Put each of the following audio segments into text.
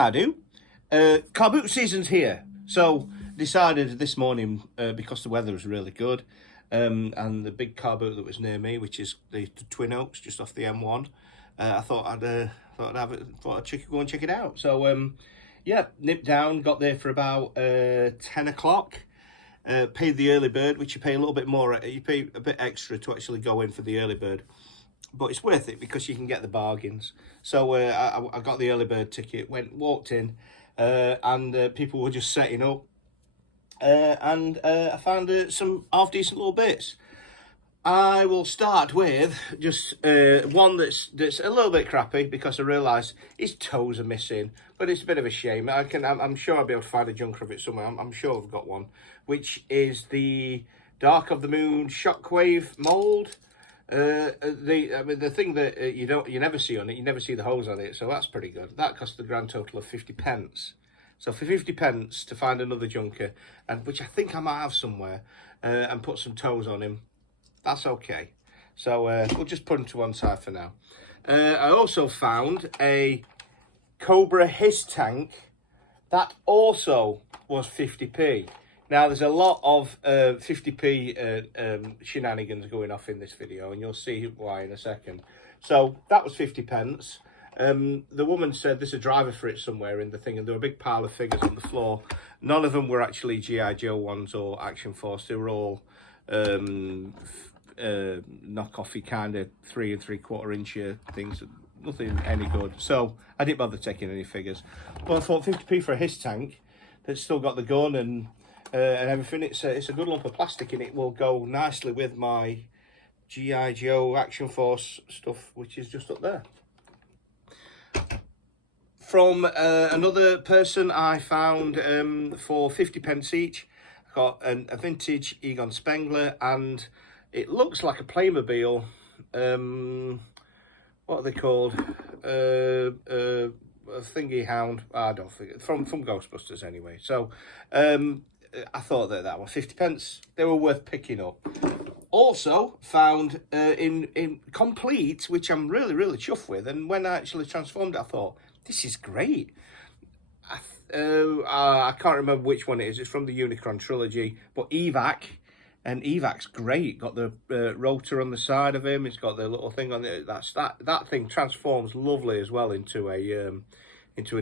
I do. Carboot season's here. So decided this morning, because the weather was really good, and the big carboot that was near me, which is the Twin Oaks, just off the M1, I thought I'd go and check it out. So yeah, nipped down, got there for about 10 o'clock. Paid the early bird, which you pay a little bit more. You pay a bit extra to actually go in for the early bird, but it's worth it because you can get the bargains. So I got the early bird ticket, walked in, and people were just setting up, and I found some half decent little bits. I will start with just one that's a little bit crappy because I realise his toes are missing, but it's a bit of a shame. I'm sure I'll be able to find a junker of it somewhere. I'm sure I've got one, which is the Dark of the Moon Shockwave mould. The thing that you never see on it, you never see the holes on it, so that's pretty good. That cost the grand total of 50 pence. So for 50 pence to find another junker, and which I think I might have somewhere, and put some toes on him, that's okay. So we'll just put him to one side for now. I also found a Cobra Hiss tank that also was 50p. Now there's a lot of 50p shenanigans going off in this video, and you'll see why in a second. So that was 50 pence. The woman said there's a driver for it somewhere in the thing, and there were a big pile of figures on the floor. None of them were actually G.I. Joe ones or Action Force. They were all knockoffy kind of 3 3/4 inch things, nothing any good. So I didn't bother taking any figures, but I thought 50p for a Hiss tank that's still got the gun and everything. It's a good lump of plastic, and it will go nicely with my G.I. Joe Action Force stuff, which is just up there. From another person, I found for 50 pence each, I got a vintage Egon Spengler, and it looks like a Playmobil. What are they called? A thingy hound. I don't think from Ghostbusters anyway. So I thought that was 50 pence. They were worth picking up. Also found in complete, which I'm really chuffed with. And when I actually transformed it, I thought, this is great. I can't remember which one it is. It's from the Unicron trilogy, but Evac. And Evac's great. Got the rotor on the side of him. It's got the little thing on it. That thing transforms lovely as well into a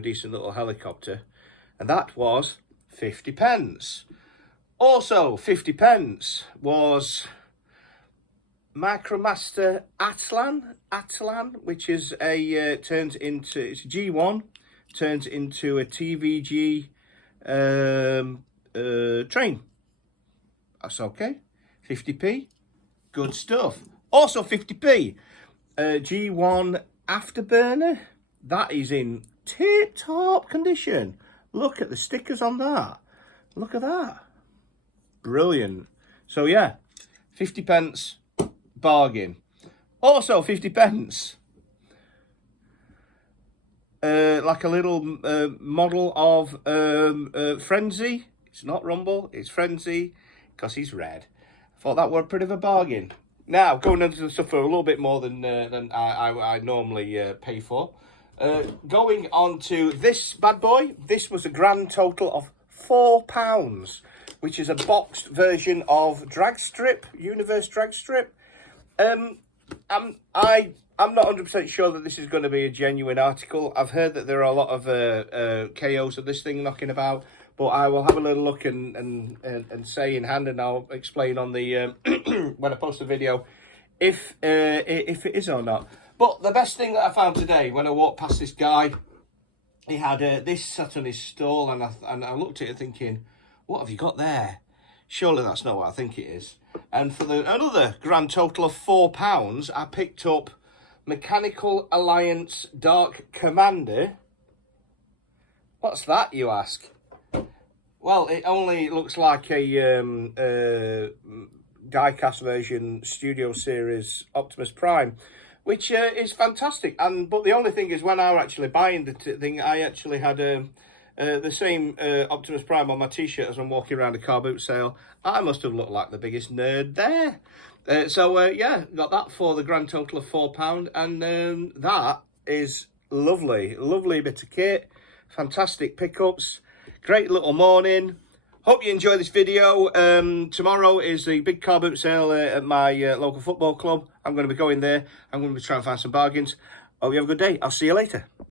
decent little helicopter. And that was 50 pence. Also 50 pence was Micromaster Atlan, which is it's a G1, turns into a TVG train. That's okay. 50p, good stuff. Also 50p, G1 Afterburner. That is in tip-top condition. Look at the stickers on that. Look at that. Brilliant. So yeah, 50 pence, bargain. Also 50 pence. Like a little model of Frenzy. It's not Rumble, it's Frenzy, because he's red. I thought that were a bit of a bargain. Now, going into the stuff for a little bit more than I normally pay for. Going on to this bad boy. This was a grand total of £4, which is a boxed version of Drag Strip, Universe Drag Strip. I'm not 100% sure that this is going to be a genuine article. I've heard that there are a lot of KOs of this thing knocking about, but I will have a little look and say in hand, and I'll explain on the when I post the video if it is or not. But the best thing that I found today, when I walked past this guy, he had this sat on his stall, and I looked at it thinking, what have you got there? Surely that's not what I think it is. And for another grand total of £4, I picked up Mechanical Alliance Dark Commander. What's that, you ask? Well, it only looks like a die-cast version Studio Series Optimus Prime, which is fantastic. But the only thing is, when I was actually buying the thing, I actually had the same Optimus Prime on my t-shirt as I'm walking around a car boot sale. I must have looked like the biggest nerd there. Yeah, got that for the grand total of £4, and that is lovely bit of kit. fantastic pickups, great little morning. Hope you enjoy this video. Tomorrow is the big car boot sale at my local football club. I'm going to be going there. I'm going to be trying to find some bargains. Hope you have a good day. I'll see you later.